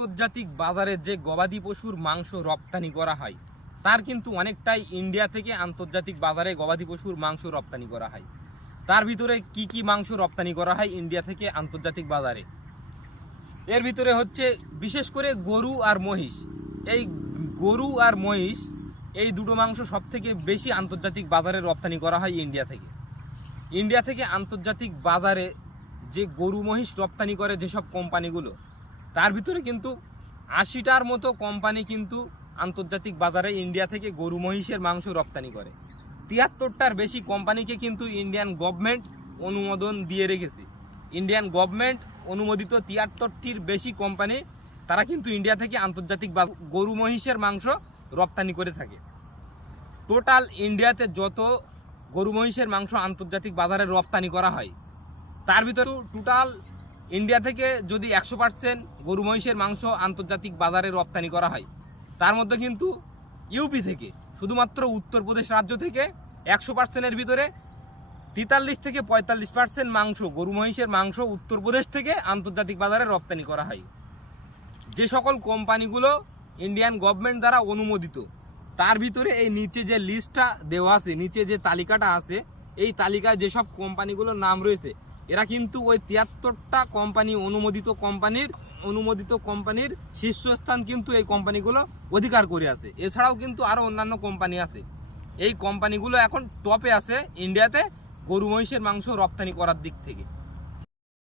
আন্তর্জাতিক বাজারে যে গবাদি পশুর মাংস রপ্তানি করা হয় তার কিন্তু অনেকটাই ইন্ডিয়া থেকে আন্তর্জাতিক বাজারে গবাদি পশুর মাংস রপ্তানি করা হয়। তার ভিতরে কি কি মাংস রপ্তানি করা হয় ইন্ডিয়া থেকে আন্তর্জাতিক বাজারে, এর ভিতরে হচ্ছে বিশেষ করে গরু আর মহিষ। এই গরু আর মহিষ এই দুটো মাংস সব থেকে বেশি আন্তর্জাতিক বাজারে রপ্তানি করা হয় ইন্ডিয়া থেকে। ইন্ডিয়া থেকে আন্তর্জাতিক বাজারে যে গরু মহিষ রপ্তানি করে যেসব কোম্পানিগুলো, তার ভিতরে কিন্তু ৮০টার মতো কোম্পানি কিন্তু আন্তর্জাতিক বাজারে ইন্ডিয়া থেকে গরু মহিষের মাংস রপ্তানি করে। ৭৩টার বেশি কোম্পানিকে কিন্তু ইন্ডিয়ান গভর্নমেন্ট অনুমোদন দিয়ে রেখেছে। ইন্ডিয়ান গভর্নমেন্ট অনুমোদিত ৭৩টির বেশি কোম্পানি তারা কিন্তু ইন্ডিয়া থেকে আন্তর্জাতিক গরু মহিষের মাংস রপ্তানি করে থাকে। টোটাল ইন্ডিয়াতে যত গরু মহিষের মাংস আন্তর্জাতিক বাজারে রপ্তানি করা হয় তার ভিতরে টোটাল ইন্ডিয়া থেকে যদি ১০০% গরু মহিষের মাংস আন্তর্জাতিক বাজারে রপ্তানি করা হয়, তার মধ্যে কিন্তু ইউপি থেকে শুধুমাত্র উত্তরপ্রদেশ রাজ্য থেকে ১০০%-এর ভিতরে ৪৩ থেকে ৪৫% মাংস গরু মহিষের মাংস উত্তরপ্রদেশ থেকে আন্তর্জাতিক বাজারে রপ্তানি করা হয়। যে সকল কোম্পানিগুলো ইন্ডিয়ান গভর্নমেন্ট দ্বারা অনুমোদিত, তার ভিতরে এই নিচে যে লিস্টটা দেওয়া আছে, নিচে যে তালিকাটা আছে, এই তালিকায় যেসব কোম্পানিগুলোর নাম রয়েছে এরা কিন্তু ওই ৭৩টা কোম্পানি অনুমোদিত কোম্পানির শীর্ষস্থান কিন্তু এই কোম্পানিগুলো অধিকার করে আছে। এছাড়াও কিন্তু আরও অন্যান্য কোম্পানি আছে। এই কোম্পানিগুলো এখন টপে আছে ইন্ডিয়াতে গরু মহিষের মাংস রপ্তানি করার দিক থেকে।